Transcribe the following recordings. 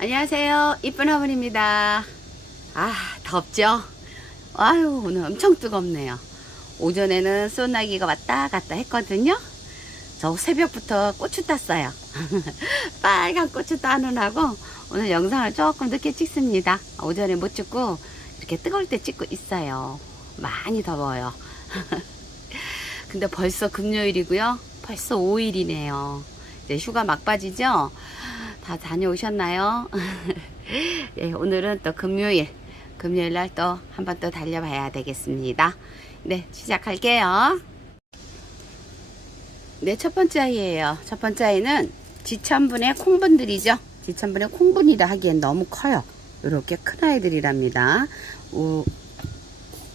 안녕하세요. 이쁜 어머니입니다. 아, 덥죠? 아유, 오늘 엄청 뜨겁네요. 오전에는 소나기가 왔다 갔다 했거든요. 저 새벽부터 고추 땄어요. 빨간 고추 따느라고 오늘 영상을 조금 늦게 찍습니다. 오전에 못 찍고 이렇게 뜨거울 때 찍고 있어요. 많이 더워요. 근데 벌써 금요일이고요. 벌써 5일이네요. 이제 휴가 막바지죠? 다 다녀오셨나요? 네, 오늘은 또 금요일. 금요일 날 또 한번 또 달려봐야 되겠습니다. 네, 시작할게요. 네, 첫 번째 아이예요. 첫 번째 아이는 지천분의 콩분들이죠. 지천분의 콩분이라 하기엔 너무 커요. 이렇게 큰 아이들이랍니다. 오,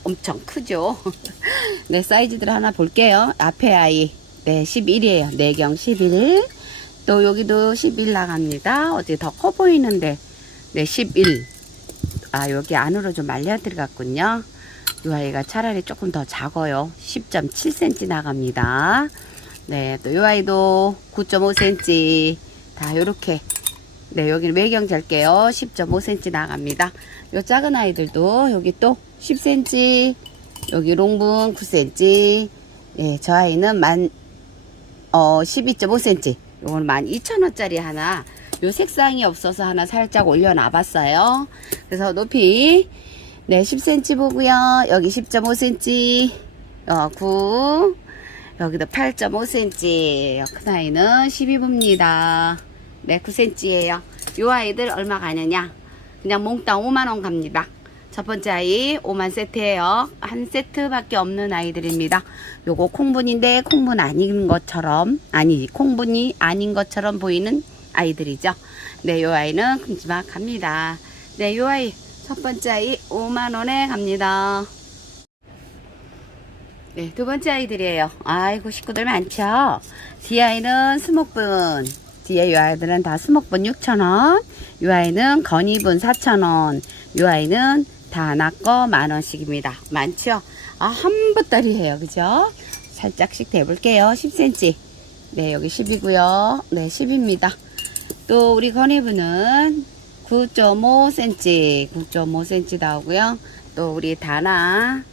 엄청 크죠. 네, 사이즈들 하나 볼게요. 앞에 아이. 네, 11이에요. 내경 11. 또 여기도 11 나갑니다. 어디 더 커 보이는데. 네, 11. 아, 여기 안으로 좀 말려 들어갔군요. 이 아이가 차라리 조금 더 작아요. 10.7cm 나갑니다. 네, 또 이 아이도 9.5cm. 다 요렇게. 네, 여기는 외경 잘게요. 10.5cm 나갑니다. 요 작은 아이들도 여기 또 10cm. 여기 롱분 9cm. 예, 저 아이는 만, 어, 12.5cm. 요거는 12,000원짜리 하나. 요 색상이 없어서 하나 살짝 올려놔 봤어요. 그래서 높이, 네, 10cm 보고요. 여기 10.5cm. 어, 9. 여기도 8.5cm. 큰 아이는 12부입니다. 네, 9cm예요. 요 아이들 얼마 가느냐? 그냥 몽땅 5만원 갑니다. 첫 번째 아이 5만 세트예요. 한 세트밖에 없는 아이들입니다. 요거 콩분인데 콩분 아닌 것처럼 아니 콩분이 아닌 것처럼 보이는 아이들이죠. 네, 요 아이는 큼지막합니다. 네, 요 아이 첫 번째 아이 5만 원에 갑니다. 네, 두 번째 아이들이에요. 아이고 식구들 많죠. 뒤 아이는 스목분. 뒤에 요 아이들은 다 스목분 6,000원. 요 아이는 건이분 4,000원. 요 아이는 다 하나 거 만원씩입니다. 많죠? 아, 한 보따리예요. 그죠? 살짝씩 대볼게요. 10cm. 네, 여기 10이고요. 네, 10입니다. 또 우리 건이분은 9.5cm. 9.5cm 나오고요. 또 우리 다나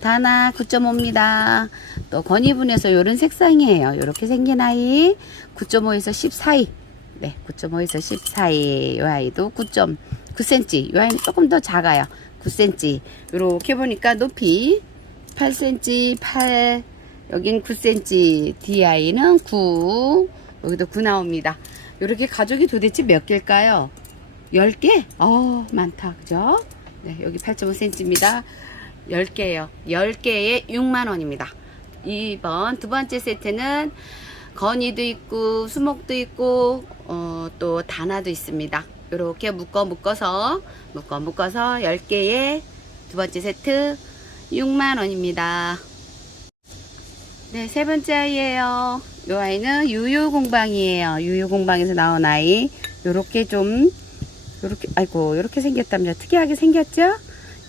다나 9.5입니다. 또 건이분에서 요런 색상이에요. 요렇게 생긴 아이 9.5에서 10 사이. 네, 9.5에서 10 사이. 요 아이도 9.9cm. 요 아이는 조금 더 작아요. 9cm. 요렇게 보니까 높이 8cm, 8. 여긴 9cm. DI는 9. 여기도 9 나옵니다. 요렇게 가족이 도대체 몇 개일까요? 10개? 어, 많다. 그죠? 네, 여기 8.5cm입니다. 10개예요. 10개에 6만원입니다. 2번 두 번째 세트는 건이도 있고 수목도 있고 어, 또 단아도 있습니다. 이렇게 묶어 묶어서 묶어 묶어서 10개에 두 번째 세트 6만원입니다. 네, 세 번째 아이예요. 이 아이는 유유공방이에요. 유유공방에서 나온 아이. 요렇게 좀 요렇게 아이고 요렇게 생겼답니다. 특이하게 생겼죠?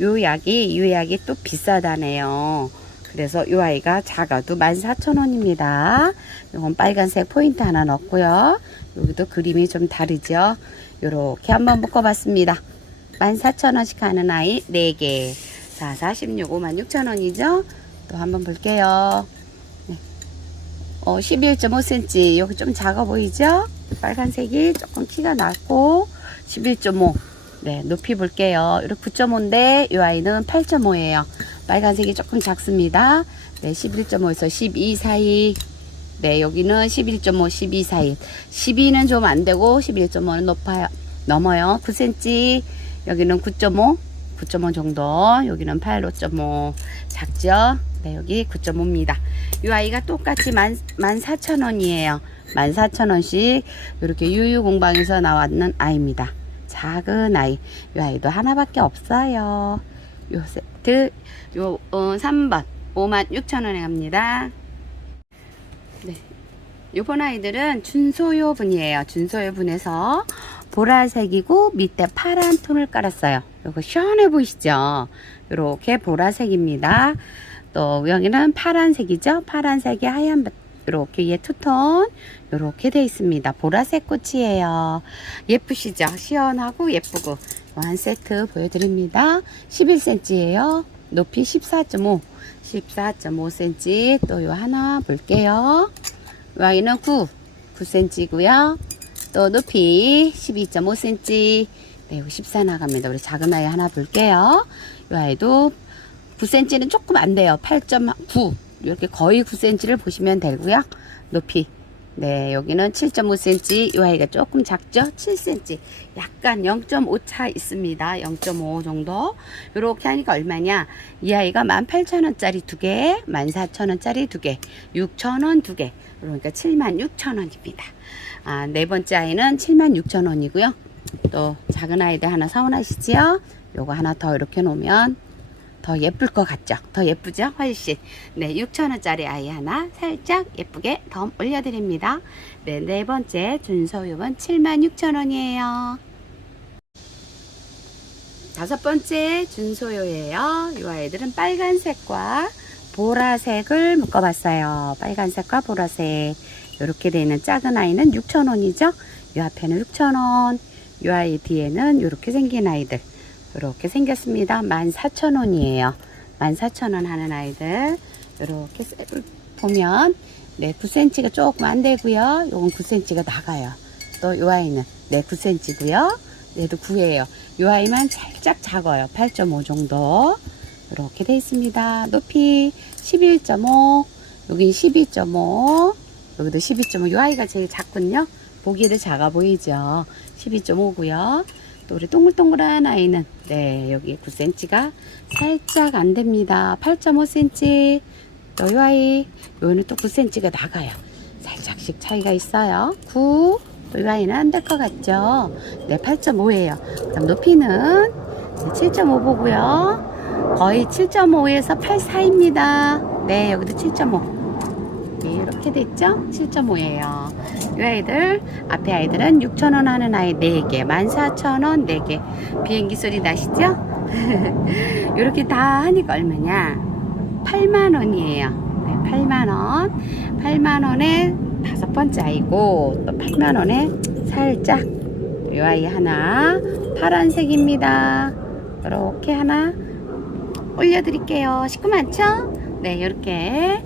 요 약이 요 약이 또 비싸다네요. 그래서 요 아이가 작아도 14,000원입니다. 이건 빨간색 포인트 하나 넣고요. 여기도 그림이 좀 다르죠. 요렇게 한번 묶어봤습니다. 14,000원씩 하는 아이 4개. 자, 46, 56,000원이죠. 또 한번 볼게요. 네. 어, 11.5cm. 여기 좀 작아 보이죠? 빨간색이 조금 키가 낮고 11.5. 네, 높이 볼게요. 이렇게 9.5인데 이 아이는 8.5예요. 빨간색이 조금 작습니다. 네, 11.5에서 12 사이. 네, 여기는 11.5, 12 사이. 12는 좀 안 되고 11.5는 높아요. 넘어요. 9cm. 여기는 9.5, 9.5 정도. 여기는 8, 5.5. 작죠? 네, 여기 9.5입니다. 이 아이가 똑같이 14,000원이에요. 14,000원씩 이렇게 유유공방에서 나왔는 아이입니다. 작은 아이. 이 아이도 하나밖에 없어요. 요 세트, 요, 어, 3번. 56,000원에 갑니다. 네. 요번 아이들은 준소요 분이에요. 준소요 분에서 보라색이고 밑에 파란 톤을 깔았어요. 요거 시원해 보이시죠? 요렇게 보라색입니다. 또 여기는 파란색이죠? 파란색에 하얀 이렇게 위에 투톤 이렇게 돼 있습니다. 보라색 꽃이에요. 예쁘시죠? 시원하고 예쁘고 한 세트 보여드립니다. 11cm예요. 높이 14.5, 14.5cm 또 요 하나 볼게요. 와이는 9, 9cm고요. 또 높이 12.5cm. 네, 이거 14 나갑니다. 우리 작은 아이 하나 볼게요. 이 아이도 9cm는 조금 안 돼요. 8.9 이렇게 거의 9cm를 보시면 되고요. 높이 네 여기는 7.5cm 이 아이가 조금 작죠 7cm 약간 0.5 차 있습니다 0.5 정도 이렇게 하니까 얼마냐 이 아이가 18,000원짜리 두개 14,000원짜리 두개 6,000원 두개 그러니까 76,000원입니다 아, 네 번째 아이는 76,000원이고요 또 작은 아이들 하나 사원하시지요 요거 하나 더 이렇게 놓으면 더 예쁠 것 같죠? 더 예쁘죠? 훨씬. 네, 6,000원짜리 아이 하나 살짝 예쁘게 더 올려드립니다. 네, 네 번째 준소요은 76,000원이에요. 다섯 번째 준소요예요. 이 아이들은 빨간색과 보라색을 묶어봤어요. 빨간색과 보라색. 이렇게 되는 작은 아이는 6,000원이죠? 이 앞에는 6,000원. 이 아이 뒤에는 이렇게 생긴 아이들. 이렇게 생겼습니다. 14,000원이에요. 14,000원 하는 아이들. 이렇게 보면 네 9cm가 조금 안 되고요. 요건 9cm가 나가요. 또요 아이는 네 9cm고요. 얘도 9예요. 요 아이만 살짝 작아요. 8.5 정도. 이렇게 돼 있습니다. 높이 11.5, 여기 12.5, 여기도 12.5. 요 아이가 제일 작군요. 보기에도 작아 보이죠. 12.5고요. 또 우리 동글동글한 아이는 네 여기 9cm가 살짝 안 됩니다 8.5cm 또 이 아이 요는 또 9cm가 나가요 살짝씩 차이가 있어요 9또이 아이는 안 될 것 같죠 네 8.5예요 그럼 높이는 7.5 보고요 거의 7.5에서 8 사이입니다 네 여기도 7.5 이렇게 됐죠? 7.5예요. 이 아이들, 앞에 아이들은 6,000원 하는 아이 4개, 14,000원 4개. 비행기 소리 나시죠? 이렇게 다 하니까 얼마냐? 8만원이에요. 네, 8만원. 8만원에 다섯 번째 아이고, 또 8만원에 살짝, 이 아이 하나, 파란색입니다. 이렇게 하나 올려드릴게요. 시큼않죠? 네, 이렇게.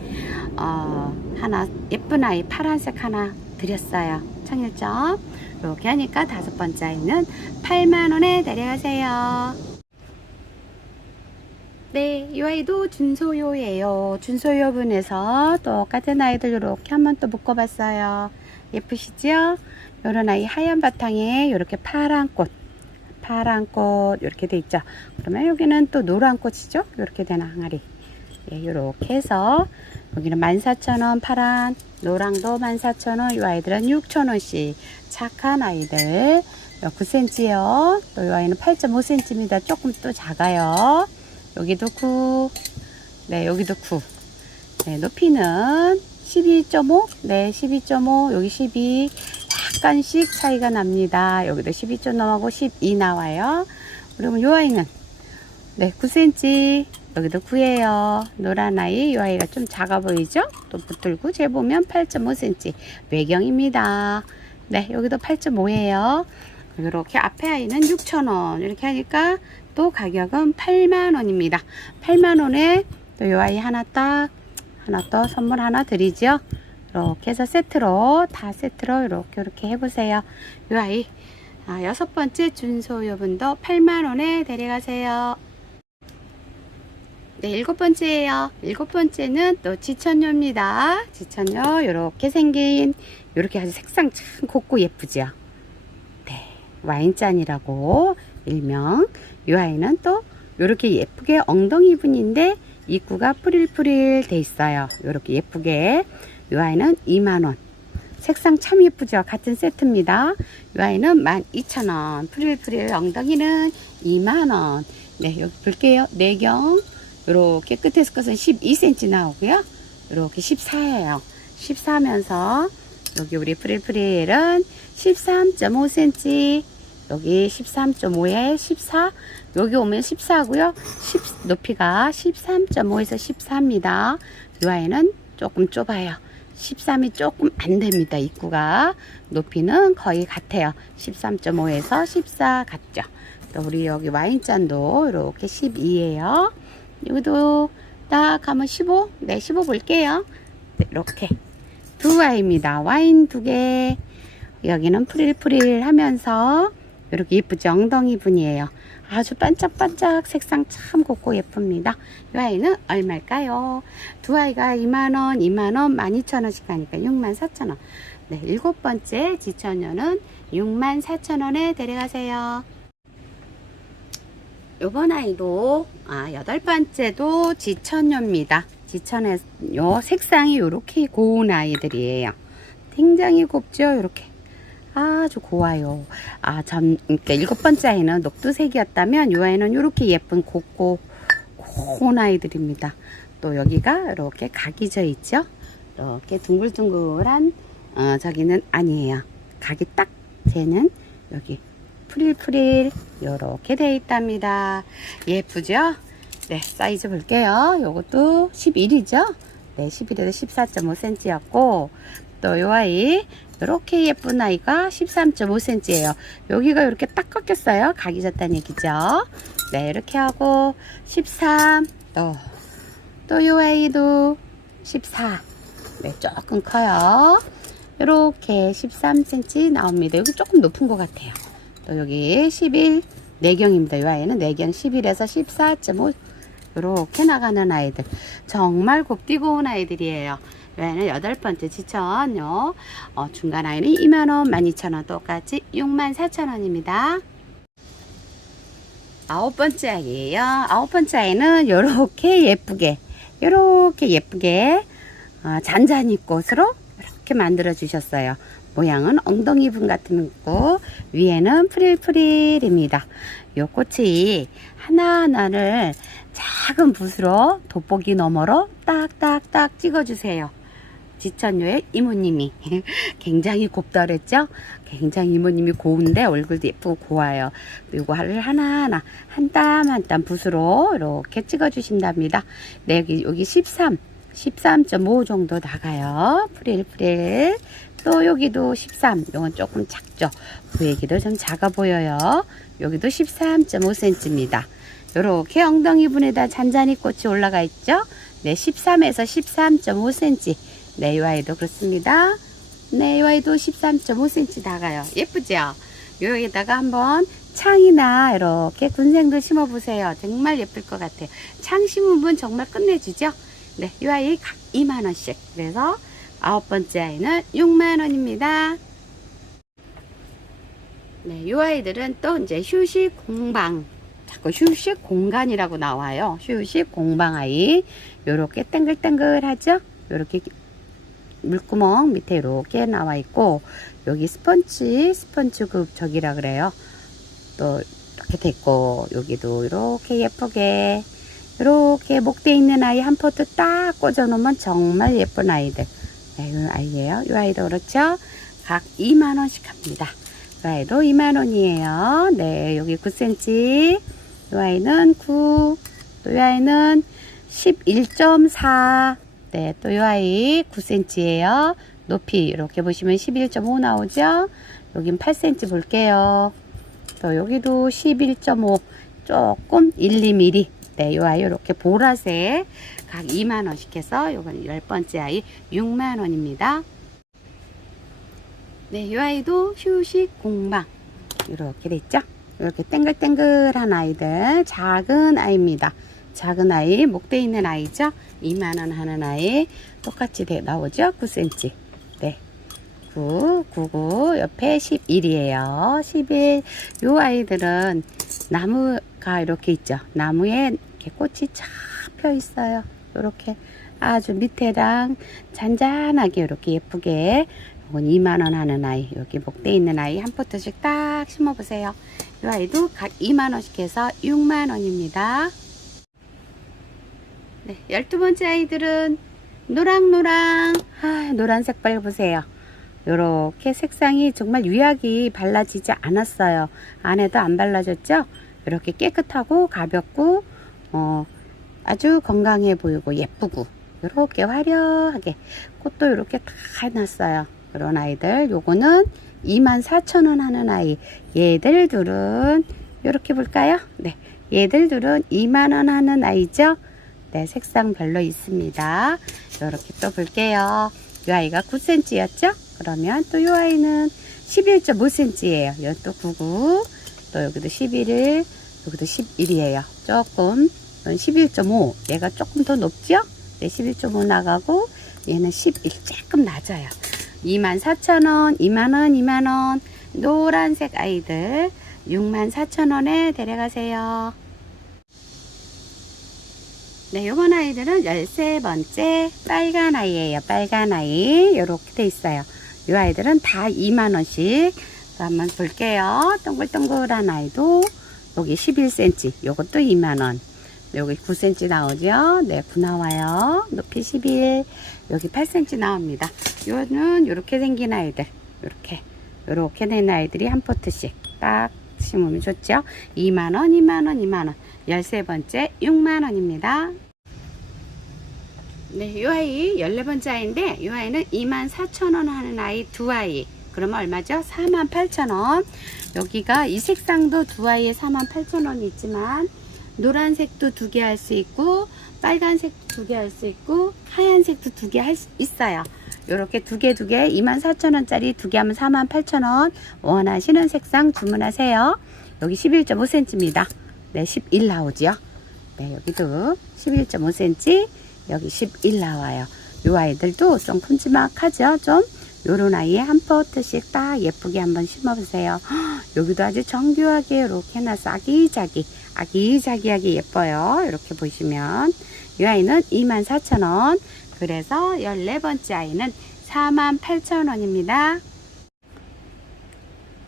어, 하나 예쁜 아이 파란색 하나 드렸어요 청일점 이렇게 하니까 다섯 번째 아이는 8만 원에 데려가세요 네, 이 아이도 준소요예요. 준소요 분에서 똑같은 아이들 이렇게 한번 또 묶어봤어요. 예쁘시죠? 이런 아이 하얀 바탕에 이렇게 파란 꽃, 파란 꽃 이렇게 돼 있죠. 그러면 여기는 또 노란 꽃이죠. 이렇게 된 항아리. 예, 이렇게 해서 여기는 14,000원 파란 노랑도 14,000원 이 아이들은 6,000원씩. 착한 아이들. 9cm요. 또 이 아이는 8.5cm입니다. 조금 또 작아요. 여기도 9 네, 여기도 9 네, 높이는 12.5 네, 12.5 여기 12 약간씩 차이가 납니다 여기도 12.5하고 12 나와요 그러면 이 아이는 네, 9cm 여기도 9예요. 노란 아이, 이 아이가 좀 작아 보이죠? 또 붙들고 재보면 8.5cm 외경입니다. 네, 여기도 8.5예요. 이렇게 앞에 아이는 6,000원 이렇게 하니까 또 가격은 8만원입니다. 8만원에 또이 아이 하나 딱 하나 또 선물 하나 드리죠. 이렇게 해서 세트로 다 세트로 이렇게 이렇게 해보세요. 이 아이 아, 여섯 번째 준소요분도 8만원에 데려가세요. 네, 일곱 번째예요. 일곱 번째는 또 지천녀입니다. 지천녀 이렇게 생긴 이렇게 아주 색상 참 곱고 예쁘죠. 네, 와인잔이라고 일명. 이 아이는 또 이렇게 예쁘게 엉덩이 분인데 입구가 프릴프릴 돼 있어요. 이렇게 예쁘게. 이 아이는 2만 원. 색상 참 예쁘죠. 같은 세트입니다. 이 아이는 12,000원. 프릴프릴 엉덩이는 2만 원. 네, 여기 볼게요. 내경. 이렇게 끝에서 끝은 12cm 나오고요. 이렇게 14예요. 14면서 여기 우리 프릴프릴은 13.5cm 여기 13.5에 14 여기 오면 14고요. 10, 높이가 13.5에서 14입니다. 이 아이는 조금 좁아요. 13이 조금 안 됩니다. 입구가 높이는 거의 같아요. 13.5에서 14 같죠. 또 우리 여기 와인잔도 이렇게 12예요. 여기도 딱 하면 15. 네, 15 볼게요. 네, 이렇게 두 아이입니다. 와인 두 개. 여기는 프릴프릴 하면서 이렇게 예쁘죠? 엉덩이 분이에요. 아주 반짝반짝 색상 참 곱고 예쁩니다. 이 아이는 얼마일까요? 두 아이가 2만원, 2만원, 12,000원씩 하니까 64,000원. 네, 일곱 번째 지천녀는 64,000원에 데려가세요. 요번 아이도, 아, 여덟 번째도 지천녀입니다. 지천의 요 색상이 요렇게 고운 아이들이에요. 굉장히 곱죠? 요렇게. 아주 고와요. 아, 전, 그러니까 일곱 번째 아이는 녹두색이었다면 이 아이는 이렇게 예쁜 곱고 고운 아이들입니다. 또 여기가 이렇게 각이 져 있죠? 이렇게 둥글둥글한, 어, 저기는 아니에요. 각이 딱 쟤는 여기 프릴프릴 이렇게 돼 있답니다. 예쁘죠? 네, 사이즈 볼게요. 요것도 11이죠? 네, 11에서 14.5cm였고, 또 요 아이, 이렇게 예쁜 아이가 13.5cm예요. 여기가 이렇게 딱 꺾였어요. 각이 졌다는 얘기죠. 네, 이렇게 하고 13, 또, 또요 아이도 14. 네, 조금 커요. 이렇게 13cm 나옵니다. 여기 조금 높은 것 같아요. 또 여기 11, 내경입니다. 이 아이는 내경 11에서 14.5 이렇게 나가는 아이들. 정말 곱디고 온 아이들이에요. 얘는 여덟 번째 지천요. 어, 중간 아이는 2만원, 12,000원 똑같이 64,000원입니다. 아홉 번째 아이예요. 아홉 번째 아이는 요렇게 예쁘게, 요렇게 예쁘게 어, 잔잔이 꽃으로 이렇게 만들어 주셨어요. 모양은 엉덩이 분 같은 거 위에는 프릴프릴입니다. 요 꽃이 하나하나를 작은 붓으로 돋보기 너머로 딱딱딱 찍어주세요. 지천요의 이모님이 굉장히 곱다 그랬죠? 굉장히 이모님이 고운데 얼굴도 예쁘고 고와요. 이거를 하나하나 한 땀 한 땀 붓으로 이렇게 찍어주신답니다. 네, 여기, 여기 13, 13.5 정도 나가요. 프릴 프릴. 또 여기도 13, 이건 조금 작죠? 부에기도 좀 작아 보여요. 여기도 13.5cm입니다. 이렇게 엉덩이 분에다 잔잔히 꽃이 올라가 있죠? 네, 13에서 13.5cm. 네, 이 아이도 그렇습니다. 네, 이 아이도 13.5cm 나가요. 예쁘죠? 여기다가 한번 창이나 이렇게 군생도 심어보세요. 정말 예쁠 것 같아요. 창 심으면 정말 끝내주죠? 네, 이 아이 각 2만원씩. 그래서 아홉 번째 아이는 6만원입니다. 네, 이 아이들은 또 이제 휴식 공방. 자꾸 휴식 공간이라고 나와요. 휴식 공방 아이. 요렇게 땡글땡글하죠? 요렇게 물구멍 밑에 이렇게 나와 있고 여기 스펀지 스펀지급 저기라 그래요. 또 이렇게 됐고 여기도 이렇게 예쁘게 이렇게 목대 있는 아이 한 포트 딱 꽂아 놓으면 정말 예쁜 아이들. 네, 이 아이예요. 이 아이도 그렇죠? 각 2만원씩 합니다. 이 아이도 2만원이에요. 네 여기 9cm 이 아이는 9또 이 아이는 11.4 네, 또 이 아이 9cm예요. 높이 이렇게 보시면 11.5 나오죠? 여긴 8cm 볼게요. 또 여기도 11.5 조금 1, 2mm. 네, 이 아이 이렇게 보라색 각 2만 원씩 해서 요건 10번째 아이 6만 원입니다. 네, 이 아이도 휴식 공방 이렇게 됐죠? 이렇게 땡글땡글한 아이들 작은 아이입니다. 작은 아이 목대 있는 아이죠? 2만원 하는 아이. 똑같이 돼. 나오죠? 9cm 네. 9, 99 옆에 11이에요. 11 요 아이들은 나무가 이렇게 있죠? 나무에 이렇게 꽃이 쫙 펴 있어요. 이렇게 아주 밑에랑 잔잔하게 이렇게 예쁘게 이건 2만원 하는 아이 여기 목대 있는 아이 한 포트씩 딱 심어 보세요. 이 아이도 각 2만원씩 해서 6만원입니다 네, 12번째 아이들은 노랑노랑 아, 노란 색깔 보세요. 요렇게 색상이 정말 유약이 발라지지 않았어요. 안에도 안 발라졌죠? 이렇게 깨끗하고 가볍고 어, 아주 건강해 보이고 예쁘고 이렇게 화려하게 꽃도 이렇게 다 해놨어요. 그런 아이들 요거는 24,000원 하는 아이 얘들 둘은 이렇게 볼까요? 네, 얘들 둘은 2만원 하는 아이죠. 네, 색상별로 있습니다. 이렇게 또 볼게요. 이 아이가 9cm였죠? 그러면 또 이 아이는 11.5cm예요. 이것도 99, 또 여기도 11, 여기도 11이에요. 조금, 이건 11.5. 얘가 조금 더 높죠? 네, 11.5 나가고, 얘는 11, 조금 낮아요. 24,000원, 2만원, 2만원. 노란색 아이들 64,000원에 데려가세요. 네, 요번 아이들은 13번째 빨간 아이예요. 빨간 아이. 요렇게 돼 있어요. 이 아이들은 다 2만원씩. 한번 볼게요. 동글동글한 아이도 여기 11cm. 요것도 2만원. 여기 9cm 나오죠? 네, 9 나와요. 높이 11. 여기 8cm 나옵니다. 요는 요렇게 생긴 아이들. 요렇게. 요렇게 된 아이들이 한 포트씩 딱 심으면 좋죠? 2만원, 2만원, 2만원. 13번째 6만원입니다. 네, 이 아이 14번째 아이인데 이 아이는 24,000원 하는 아이 두 아이. 그러면 얼마죠? 48,000원. 여기가 이 색상도 두 아이에 48,000원이 있지만 노란색도 두 개 할 수 있고 빨간색도 두 개 할 수 있고 하얀색도 두 개 할 수 있어요. 요렇게 두 개 두 개 24,000원짜리 두 개 하면 48,000원 원하시는 색상 주문하세요. 여기 11.5cm입니다. 네, 11 나오죠. 네, 여기도 11.5cm, 여기 11 나와요. 요 아이들도 좀 큼지막하죠? 좀 요런 아이에 한 포트씩 딱 예쁘게 한번 심어보세요. 헉, 여기도 아주 정교하게 이렇게 해놔서 아기자기, 아기자기하게 예뻐요. 이렇게 보시면. 이 아이는 24,000원. 그래서 14번째 아이는 48,000원입니다.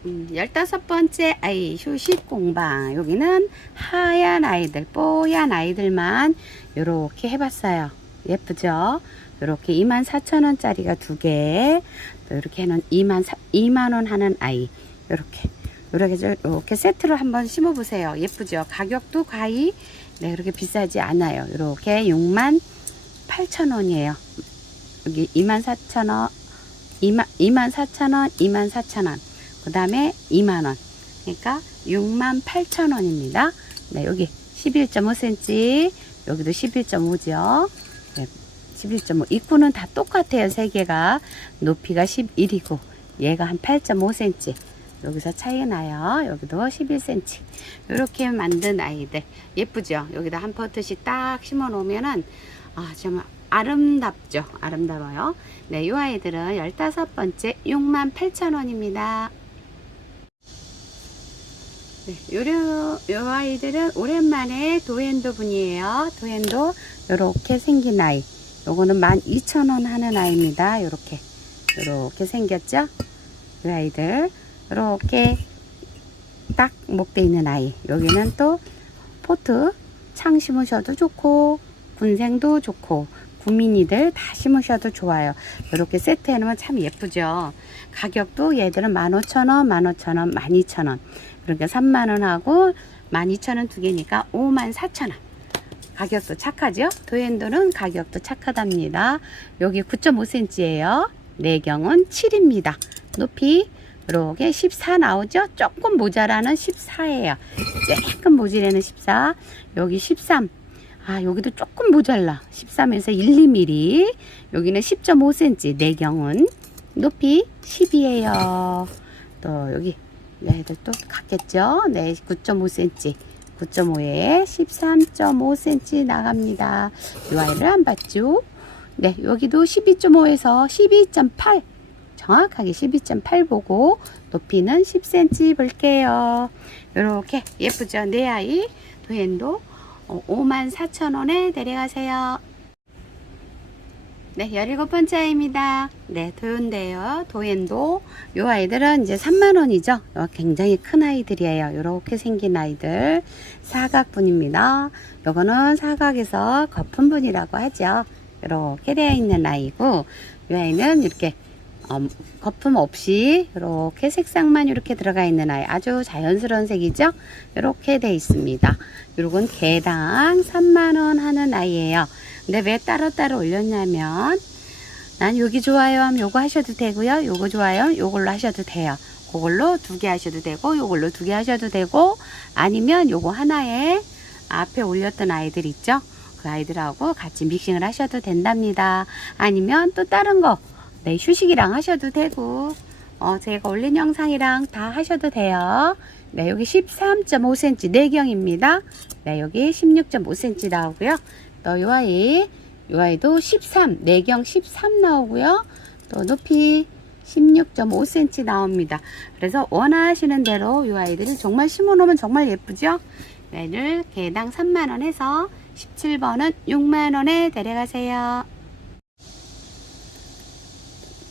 음, 15번째 아이 휴식 공방. 여기는 하얀 아이들, 뽀얀 아이들만 이렇게 해봤어요. 예쁘죠? 이렇게 24,000원 짜리가 두 개, 또 이렇게 해놓은 2만, 2만원 하는 아이. 이렇게. 이렇게, 이렇게 세트로 한번 심어 보세요. 예쁘죠? 가격도 과히, 네, 그렇게 비싸지 않아요. 이렇게 6만 8천원이에요. 여기 2만 4천원, 2만, 2만 4천원, 2만 4천원. 그 다음에 2만원. 그러니까 6만 8천원입니다. 네, 여기 11.5cm, 여기도 11.5죠. 네, 11.5. 입구는 다 똑같아요. 세 개가. 높이가 11이고, 얘가 한 8.5cm. 여기서 차이 나요. 여기도 11cm. 이렇게 만든 아이들. 예쁘죠? 여기다 한 포트씩 딱 심어 놓으면은, 아, 정말 아름답죠? 아름다워요. 네, 이 아이들은 15번째 68,000원입니다. 네, 요려, 요 아이들은 오랜만에 도엔도 분이에요. 도엔도 요렇게 생긴 아이. 요거는 12,000원 하는 아이입니다. 요렇게. 요렇게 생겼죠? 이 아이들. 요렇게 딱 목대 있는 아이. 여기는 또 포트 창 심으셔도 좋고, 군생도 좋고, 구민이들 다 심으셔도 좋아요. 이렇게 세트 해놓으면 참 예쁘죠. 가격도 얘들은 15,000원, 15,000원, 12,000원. 그러니까 3만원하고 12,000원 두 개니까 54,000원. 가격도 착하죠? 도엔도는 가격도 착하답니다. 여기 9.5cm예요. 내경은 7입니다. 높이 이렇게 14 나오죠? 조금 모자라는 14예요. 조금 모자라는 14. 여기 13. 아, 여기도 조금 모자라. 13에서 1, 2mm. 여기는 10.5cm. 내경은 높이 10이에요. 또 여기 얘들 또 같겠죠? 네, 9.5cm. 9.5에 13.5cm 나갑니다. 이 아이를 안 봤죠? 네, 여기도 12.5에서 12.8. 정확하게 12.8 보고 높이는 10cm 볼게요. 이렇게 예쁘죠? 내 아이 도엔도 54,000원에 데려가세요. 네, 17번째 아이입니다. 네, 도연데요. 도엔도. 요 아이들은 이제 3만원이죠. 굉장히 큰 아이들이에요. 요렇게 생긴 아이들. 사각분입니다. 요거는 사각에서 거품분이라고 하죠. 요렇게 되어 있는 아이고, 요 아이는 이렇게 어, 거품 없이 이렇게 색상만 이렇게 들어가 있는 아이 아주 자연스러운 색이죠 이렇게 돼 있습니다 요건 개당 3만원 하는 아이예요 근데 왜 따로따로 올렸냐면 난 여기 좋아요 하면 요거 하셔도 되고요. 요거 좋아요 요걸로 하셔도 돼요. 그걸로 두 개 하셔도 되고 요걸로 두 개 하셔도 되고 아니면 요거 하나에 앞에 올렸던 아이들 있죠? 그 아이들하고 같이 믹싱을 하셔도 된답니다. 아니면 또 다른 거 네, 휴식이랑 하셔도 되고 어, 제가 올린 영상이랑 다 하셔도 돼요. 네, 여기 13.5cm 내경입니다. 네, 여기 16.5cm 나오고요. 또요 아이, 요 아이도 13, 내경 13 나오고요. 또 높이 16.5cm 나옵니다. 그래서 원하시는 대로 요 아이들을 정말 심어 놓으면 정말 예쁘죠? 얘를 개당 3만원 해서 17번은 6만원에 데려가세요.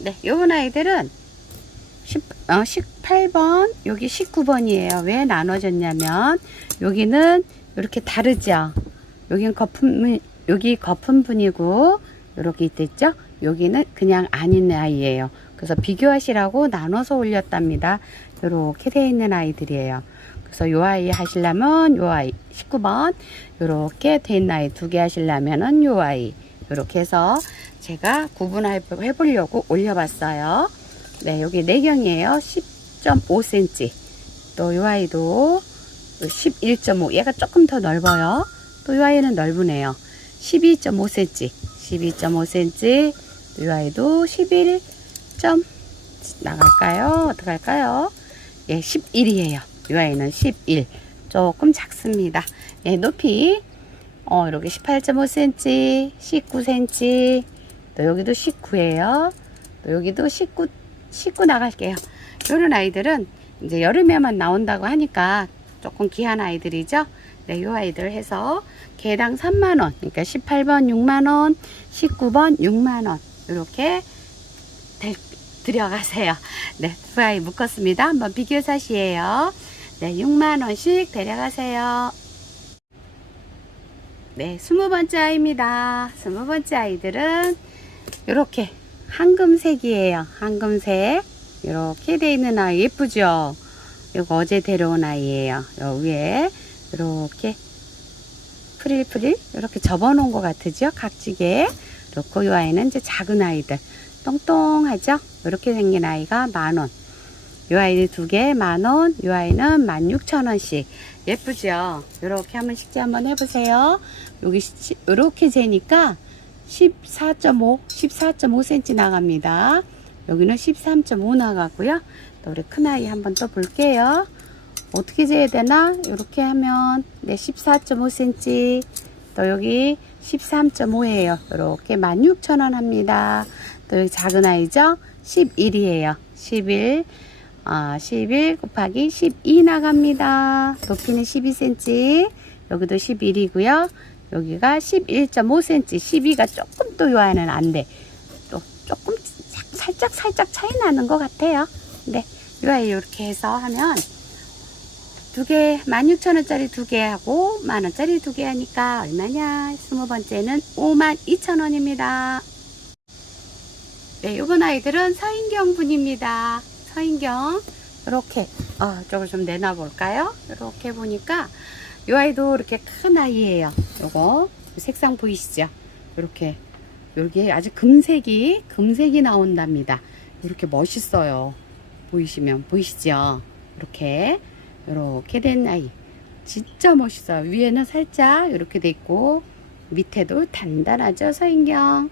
네, 요번 아이들은 10, 어, 18번, 여기 19번이에요. 왜 나눠졌냐면, 여기는 이렇게 다르죠? 여기는 거품, 여기 거품분이고, 이렇게 있댔죠? 여기는 그냥 아닌 아이예요. 그래서 비교하시라고 나눠서 올렸답니다. 이렇게 되어 있는 아이들이에요. 그래서 요 아이 하시려면 요 아이 19번 요렇게 된 아이 두 개 하시려면은 요 아이 요렇게 해서 제가 구분해 보려고 올려봤어요. 네, 여기 내경이에요. 10.5cm. 또 요 아이도 11.5. 얘가 조금 더 넓어요. 또요 아이는 넓으네요. 12.5cm. 12.5cm. 요 아이도 11. 점 나갈까요? 어떡할까요? 예, 11이에요. 이 아이는 11. 조금 작습니다. 예, 높이 어, 이렇게 18.5cm, 19cm, 또 여기도 19예요. 또 여기도 19, 19 나갈게요. 이런 아이들은 이제 여름에만 나온다고 하니까 조금 귀한 아이들이죠. 네, 요 아이들 해서 개당 3만원, 그러니까 18번 6만원, 19번 6만원, 이렇게 될, 들여가세요. 네, 두 아이 묶었습니다. 한번 비교 사시에요. 네, 6만원씩 데려가세요. 네, 20번째 아이입니다. 20번째 아이들은 이렇게 황금색이에요. 황금색. 이렇게 돼 있는 아이 예쁘죠? 이거 어제 데려온 아이예요. 요 위에 이렇게 프릴프릴 이렇게 접어놓은 것 같으죠? 각지게. 그렇고 이 아이는 이제 작은 아이들. 똥똥하죠? 이렇게 생긴 아이가 만원. 이 아이들 두개 만원. 이 아이는 만 육천 원씩. 예쁘죠? 이렇게 한번 식재 한번 해보세요. 여기 시- 이렇게 재니까 14.5, 14.5cm 나갑니다. 여기는 13.5 나가고요. 또 우리 큰 아이 한번 또 볼게요. 어떻게 재야 되나? 이렇게 하면 네 14.5cm. 또 여기 13.5예요. 이렇게 16,000원 합니다. 또 여기 작은 아이죠? 11이에요. 11. 아, 11 곱하기 12 나갑니다. 높이는 12cm. 여기도 11이고요. 여기가 11.5cm. 12가 조금 또 요한은 안 돼. 또 조금 사- 살짝 살짝 차이 나는 것 같아요. 근데 요 아이 이렇게 해서 하면 두 개, 16,000원짜리 두 개 하고 만원짜리 두 개 하니까 얼마냐? 스무 번째는 52,000원입니다. 네, 요번 아이들은 서인경 분입니다. 서인경. 이렇게, 어, 쪽을 좀 내놔 볼까요? 이렇게 보니까, 요 아이도 이렇게 큰 아이예요. 요거, 색상 보이시죠? 이렇게, 여기 아주 금색이, 금색이 나온답니다. 이렇게 멋있어요. 보이시면, 보이시죠? 이렇게, 이렇게 된 아이. 진짜 멋있어요. 위에는 살짝 이렇게 돼 있고, 밑에도 단단하죠? 서인경.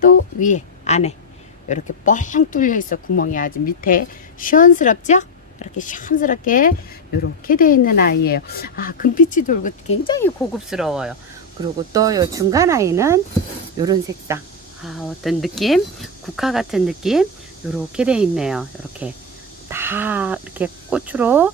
또 위에, 안에. 이렇게 뻥 뚫려 있어 구멍이 아주 밑에 시원스럽죠? 이렇게 시원스럽게 이렇게 돼 있는 아이예요. 아 금빛이 돌고 굉장히 고급스러워요. 그리고 또 요 중간 아이는 요런 색상. 아 어떤 느낌? 국화 같은 느낌? 이렇게 돼 있네요. 이렇게 다 이렇게 꽃으로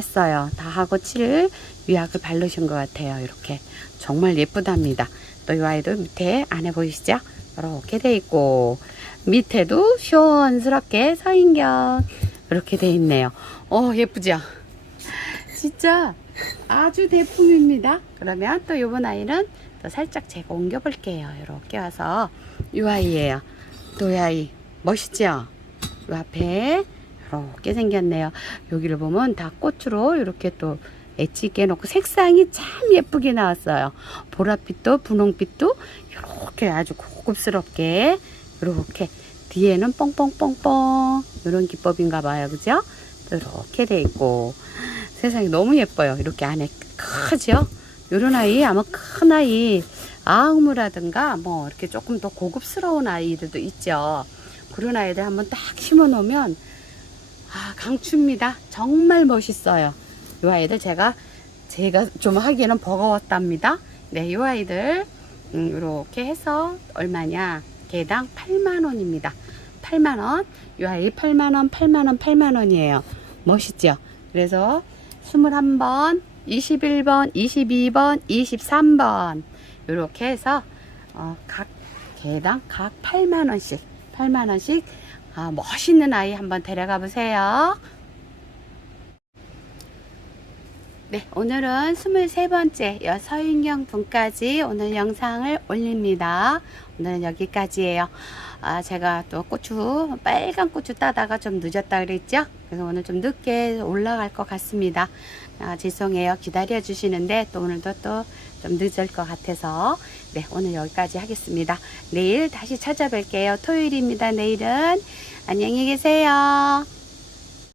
했어요. 다 하고 칠 위약을 바르신 것 같아요. 이렇게 정말 예쁘답니다. 또 이 아이도 밑에 안에 보이시죠? 이렇게 돼 있고 밑에도 시원스럽게 서인경 이렇게 돼 있네요. 어 예쁘죠? 진짜 아주 대품입니다. 그러면 또 요번 아이는 또 살짝 제가 옮겨 볼게요. 이렇게 와서 이 아이예요. 또이 아이 멋있죠? 요 앞에 이렇게 생겼네요. 여기를 보면 다 꽃으로 이렇게 또 엣지 있게 해놓고 색상이 참 예쁘게 나왔어요. 보랏빛도 분홍빛도 이렇게 아주 고급스럽게 이렇게 뒤에는 뻥뻥뻥뻥 이런 기법인가 봐요. 그죠? 이렇게 돼 있고 세상이 너무 예뻐요. 이렇게 안에 크죠? 요런 아이 아마 큰 아이 아흥무라든가 뭐 이렇게 조금 더 고급스러운 아이들도 있죠. 그런 아이들 한번 딱 심어 놓으면 아 강추입니다. 정말 멋있어요. 이 아이들 제가 제가 좀 하기에는 버거웠답니다. 네, 이 아이들 음, 이렇게 해서 얼마냐? 개당 8만 원입니다. 8만 원. 이 아이 8만 원, 8만 원, 8만 원이에요. 멋있죠? 그래서 21번, 21번, 22번, 23번 이렇게 해서 어, 각 개당 각 8만 원씩 8만 원씩 아, 멋있는 아이 한번 데려가 보세요. 네, 오늘은 23번째 서윤경 분까지 오늘 영상을 올립니다. 오늘은 여기까지예요. 아, 제가 또 고추, 빨간 고추 따다가 좀 늦었다 그랬죠? 그래서 오늘 좀 늦게 올라갈 것 같습니다. 아, 죄송해요. 기다려 주시는데 또 오늘도 또 좀 늦을 것 같아서 네, 오늘 여기까지 하겠습니다. 내일 다시 찾아뵐게요. 토요일입니다. 내일은 안녕히 계세요.